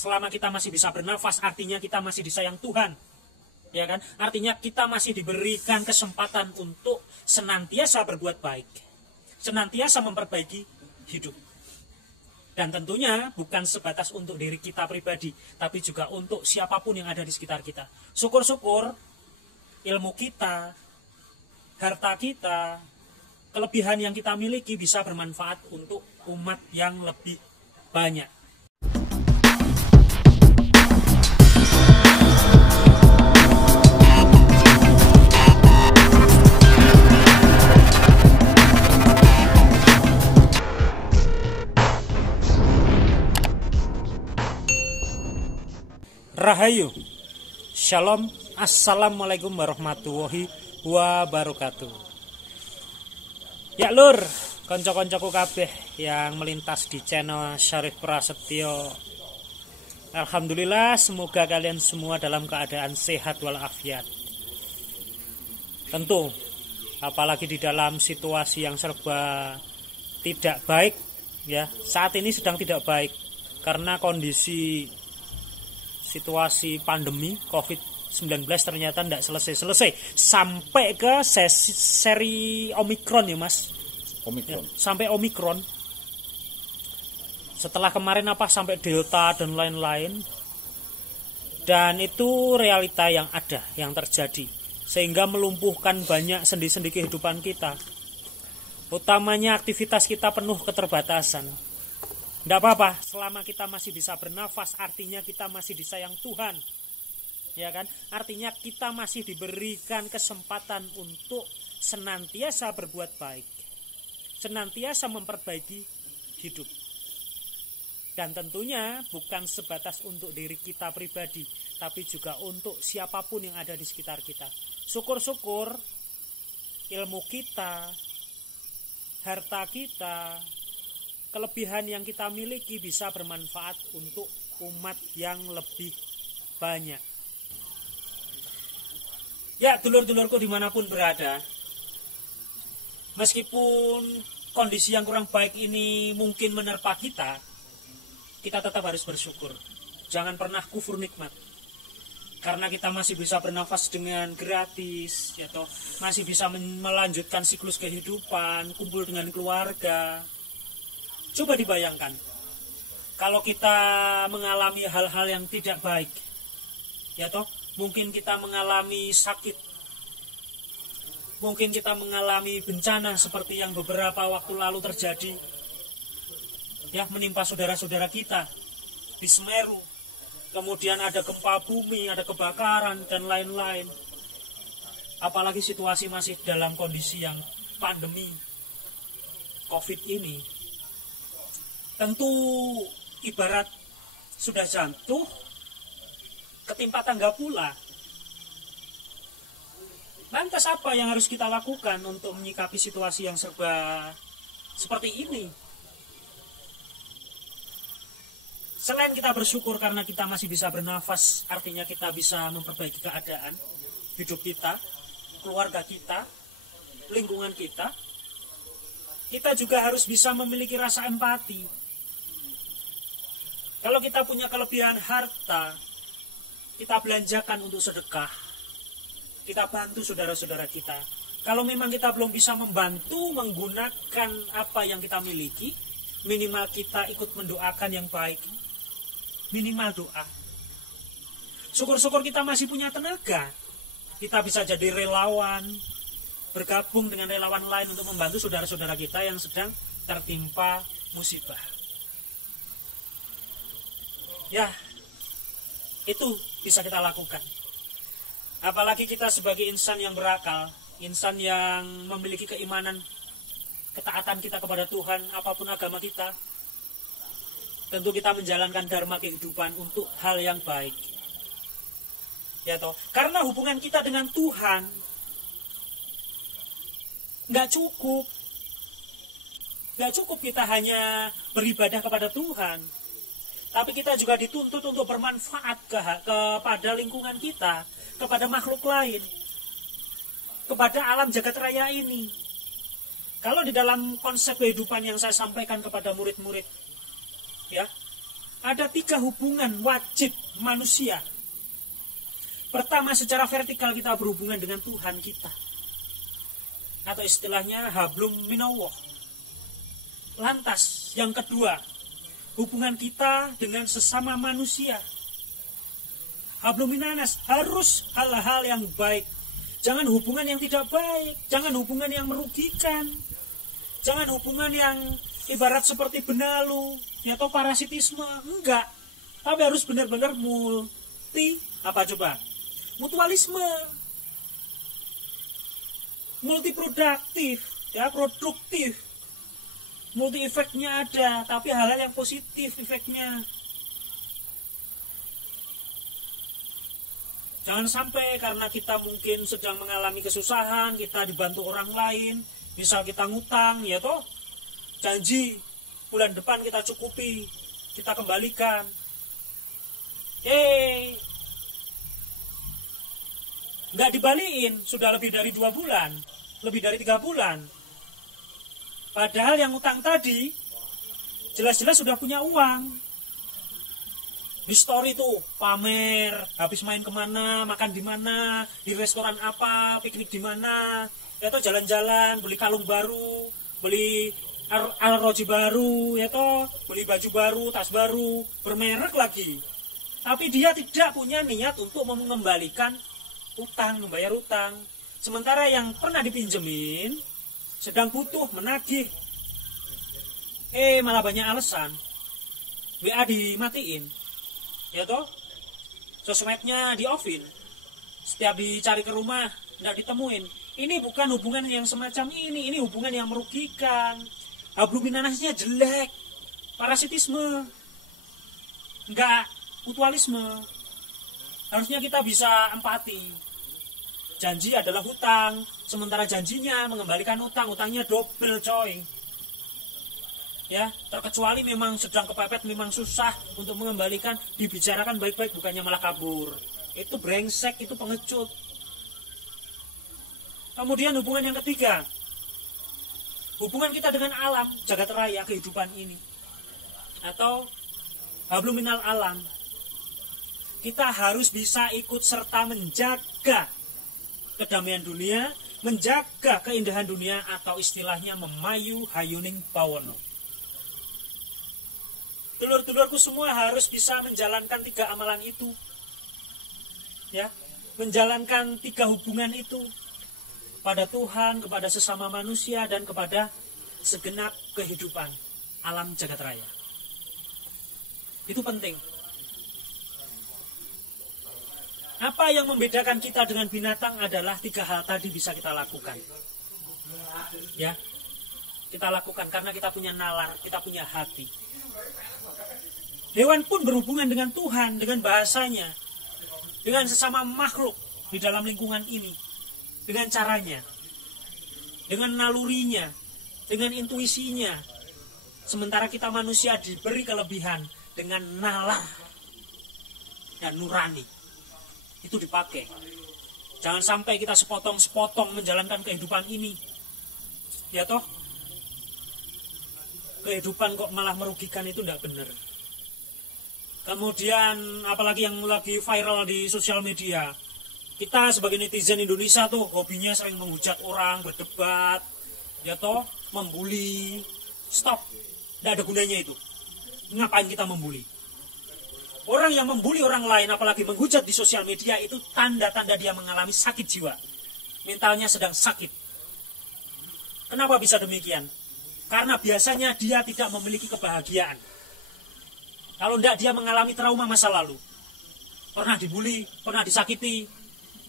Selama kita masih bisa bernafas, artinya kita masih disayang Tuhan. Ya kan? Artinya kita masih diberikan kesempatan untuk senantiasa berbuat baik. Senantiasa memperbaiki hidup. Dan tentunya bukan sebatas untuk diri kita pribadi, tapi juga untuk siapapun yang ada di sekitar kita. Syukur-syukur ilmu kita, harta kita, kelebihan yang kita miliki bisa bermanfaat untuk umat yang lebih banyak. Rahayu, Shalom, Assalamualaikum warahmatullahi wabarakatuh. Ya lur, konco-koncoku kabeh yang melintas di channel Syarif Prasetyo. Alhamdulillah, semoga kalian semua dalam keadaan sehat walafiat. Tentu, apalagi di dalam situasi yang serba tidak baik, ya saat ini sedang tidak baik karena kondisi situasi pandemi COVID-19 ternyata tidak selesai sampai ke seri Omikron ya mas. Omikron. Ya, sampai Omikron. Setelah kemarin sampai Delta dan lain-lain. Dan itu realita yang ada, yang terjadi. Sehingga melumpuhkan banyak sendi-sendi kehidupan kita. Utamanya aktivitas kita penuh keterbatasan. Tidak apa-apa, selama kita masih bisa bernafas, artinya kita masih disayang Tuhan. Ya kan? Artinya kita masih diberikan kesempatan untuk senantiasa berbuat baik. Senantiasa memperbaiki hidup. Dan tentunya bukan sebatas untuk diri kita pribadi, tapi juga untuk siapapun yang ada di sekitar kita. Syukur-syukur ilmu kita, harta kita, kelebihan yang kita miliki bisa bermanfaat untuk umat yang lebih banyak. Ya, dulur-dulurku dimanapun berada, meskipun kondisi yang kurang baik ini mungkin menerpa kita tetap harus bersyukur. Jangan pernah kufur nikmat. Karena kita masih bisa bernafas dengan gratis, atau masih bisa melanjutkan siklus kehidupan, kumpul dengan keluarga. Coba dibayangkan, kalau kita mengalami hal-hal yang tidak baik, ya toh, mungkin kita mengalami sakit, mungkin kita mengalami bencana seperti yang beberapa waktu lalu terjadi, ya menimpa saudara-saudara kita di Semeru, kemudian ada gempa bumi, ada kebakaran dan lain-lain. Apalagi situasi masih dalam kondisi yang pandemi COVID ini. Tentu ibarat sudah jatuh, ketimpa tangga pula. Lantas apa yang harus kita lakukan untuk menyikapi situasi yang serba seperti ini? Selain kita bersyukur karena kita masih bisa bernafas, artinya kita bisa memperbaiki keadaan hidup kita, keluarga kita, lingkungan kita juga harus bisa memiliki rasa empati. Kalau kita punya kelebihan harta, kita belanjakan untuk sedekah. Kita bantu saudara-saudara kita. Kalau memang kita belum bisa membantu menggunakan apa yang kita miliki, minimal kita ikut mendoakan yang baik. Minimal doa. Syukur-syukur kita masih punya tenaga. Kita bisa jadi relawan, bergabung dengan relawan lain untuk membantu saudara-saudara kita yang sedang tertimpa musibah. Ya, itu bisa kita lakukan. Apalagi kita sebagai insan yang berakal, insan yang memiliki keimanan, ketaatan kita kepada Tuhan, apapun agama kita, tentu kita menjalankan dharma kehidupan untuk hal yang baik. Ya toh, karena hubungan kita dengan Tuhan nggak cukup kita hanya beribadah kepada Tuhan. Tapi kita juga dituntut untuk bermanfaat kepada lingkungan kita, kepada makhluk lain, kepada alam jagat raya ini. Kalau di dalam konsep kehidupan yang saya sampaikan kepada murid-murid, ya, ada 3 hubungan wajib manusia. Pertama, secara vertikal kita berhubungan dengan Tuhan kita, atau istilahnya hablum minallah. Lantas yang kedua, hubungan kita dengan sesama manusia. Hablum minanas, harus hal-hal yang baik. Jangan hubungan yang tidak baik, jangan hubungan yang merugikan, jangan hubungan yang ibarat seperti benalu atau parasitisme, enggak. Tapi harus benar-benar mutualisme, multiproduktif, ya, produktif, multi efeknya ada, tapi hal-hal yang positif efeknya. Jangan sampai karena kita mungkin sedang mengalami kesusahan, kita dibantu orang lain, misal kita ngutang, ya toh, janji bulan depan kita cukupi, kita kembalikan. Nggak dibalikin, sudah lebih dari 2 bulan, lebih dari 3 bulan. Padahal yang utang tadi jelas-jelas sudah punya uang. Di story tuh pamer, habis main kemana, makan di mana, di restoran apa, piknik di mana, ya toh jalan-jalan, beli kalung baru, beli arloji baru, ya toh beli baju baru, tas baru, bermerek lagi. Tapi dia tidak punya niat untuk mengembalikan utang, membayar utang. Sementara yang pernah dipinjemin sedang butuh menagih, malah banyak alasan. WA dimatiin, ya toh, sosmednya di offin, setiap dicari ke rumah nggak ditemuin. Ini bukan hubungan yang semacam ini hubungan yang merugikan. Habluminanasnya jelek, parasitisme, nggak mutualisme. Harusnya kita bisa empati. Janji adalah hutang, sementara janjinya mengembalikan utang, utangnya double coy. Ya, terkecuali memang sedang kepepet, memang susah untuk mengembalikan, dibicarakan baik-baik, bukannya malah kabur. Itu brengsek, itu pengecut. Kemudian hubungan yang ketiga, hubungan kita dengan alam, jagat raya, kehidupan ini, atau hablum minal alam. Kita harus bisa ikut serta menjaga kedamaian dunia, menjaga keindahan dunia, atau istilahnya memayu hayuning bawono. Dulur-dulurku semua harus bisa menjalankan 3 amalan itu, ya, menjalankan 3 hubungan itu pada Tuhan, kepada sesama manusia, dan kepada segenap kehidupan alam jagat raya. Itu penting. Apa yang membedakan kita dengan binatang adalah 3 hal tadi bisa kita lakukan, ya, kita lakukan karena kita punya nalar, kita punya hati. Hewan pun berhubungan dengan Tuhan, dengan bahasanya, dengan sesama makhluk di dalam lingkungan ini, dengan caranya, dengan nalurinya, dengan intuisinya. Sementara kita manusia diberi kelebihan dengan nalar dan nurani. Itu dipakai. Jangan sampai kita sepotong-sepotong menjalankan kehidupan ini. Ya toh? Kehidupan kok malah merugikan, itu tidak benar. Kemudian apalagi yang lagi viral di sosial media, kita sebagai netizen Indonesia tuh hobinya sering menghujat orang, berdebat, ya toh, membuli. Stop, tidak ada gunanya itu. Ngapain kita membuli? Orang yang membuli orang lain, apalagi menghujat di sosial media, itu tanda-tanda dia mengalami sakit jiwa, mentalnya sedang sakit. Kenapa bisa demikian? Karena biasanya dia tidak memiliki kebahagiaan. Kalau tidak, dia mengalami trauma masa lalu. Pernah dibully, pernah disakiti,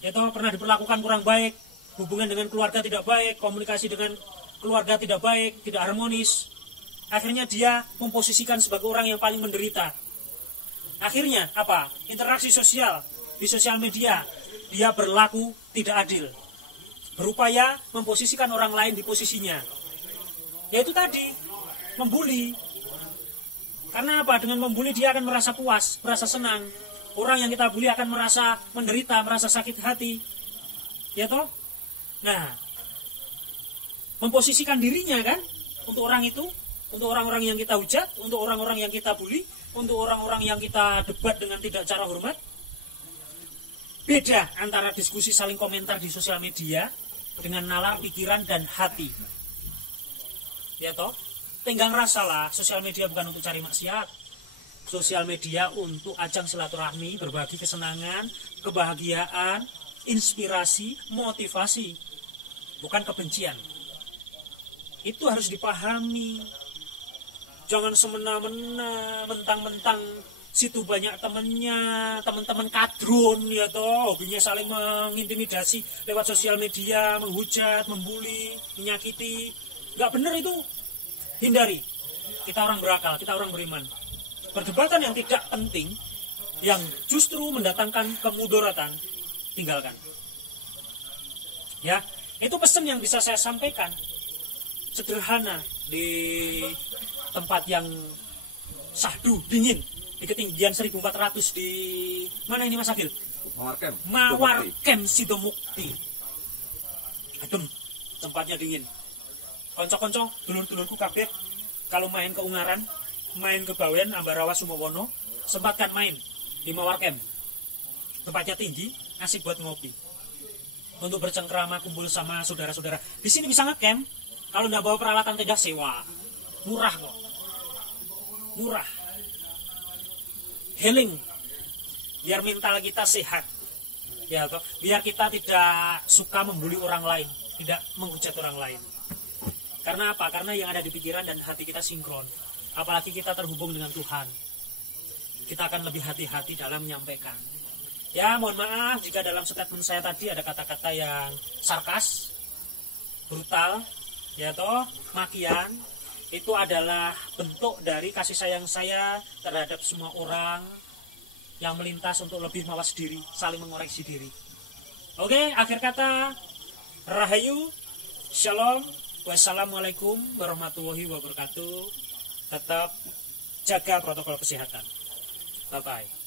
ya toh, pernah diperlakukan kurang baik, hubungan dengan keluarga tidak baik, komunikasi dengan keluarga tidak baik, tidak harmonis. Akhirnya dia memposisikan sebagai orang yang paling menderita. Akhirnya apa? Interaksi sosial di sosial media, dia berlaku tidak adil, berupaya memposisikan orang lain di posisinya. Yaitu tadi, membuli. Karena apa? Dengan membuli dia akan merasa puas, merasa senang. Orang yang kita bully akan merasa menderita, merasa sakit hati. Ya toh? Nah, memposisikan dirinya kan untuk orang itu, untuk orang-orang yang kita hujat, untuk orang-orang yang kita bully, untuk orang-orang yang kita debat dengan tidak cara hormat. Beda antara diskusi saling komentar di sosial media dengan nalar pikiran dan hati. Ya toh, tinggal rasalah, sosial media bukan untuk cari maksiat. Sosial media untuk ajang silaturahmi, berbagi kesenangan, kebahagiaan, inspirasi, motivasi, bukan kebencian. Itu harus dipahami. Jangan semena-mena, mentang-mentang situ banyak temennya, teman-teman kadrun ya toh, hobinya saling mengintimidasi lewat sosial media, menghujat, membuli, menyakiti. Nggak benar itu. Hindari. Kita orang berakal, kita orang beriman. Perdebatan yang tidak penting, yang justru mendatangkan kemudaratan, tinggalkan. Ya, itu pesan yang bisa saya sampaikan. Sederhana di tempat yang sahdu, dingin, di ketinggian 1400 di mana ini Mas Agil? Mawarkem Sidomukti. Adem, tempatnya dingin. Konco-konco, dulur-dulurku kabeh kalau main ke Ungaran, main ke Bawen, Ambarawa, Sumowono, sempatkan main di Mawarkem. Tempatnya tinggi, asik buat ngopi. Untuk bercengkrama, kumpul sama saudara-saudara. Di sini bisa ngecamp, kalau nggak bawa peralatan tenda sewa. Murah kok. Murah. Healing, biar mental kita sehat, ya toh, biar kita tidak suka membuli orang lain, tidak menghujat orang lain. Karena apa? Karena yang ada di pikiran dan hati kita sinkron. Apalagi kita terhubung dengan Tuhan, kita akan lebih hati-hati dalam menyampaikan. Ya, mohon maaf jika dalam statement saya tadi ada kata-kata yang sarkas, brutal, ya toh, makian. Itu adalah bentuk dari kasih sayang saya terhadap semua orang yang melintas untuk lebih mawas diri, saling mengoreksi diri. Oke, akhir kata, Rahayu, Shalom, wassalamualaikum warahmatullahi wabarakatuh. Tetap jaga protokol kesehatan. Bye-bye.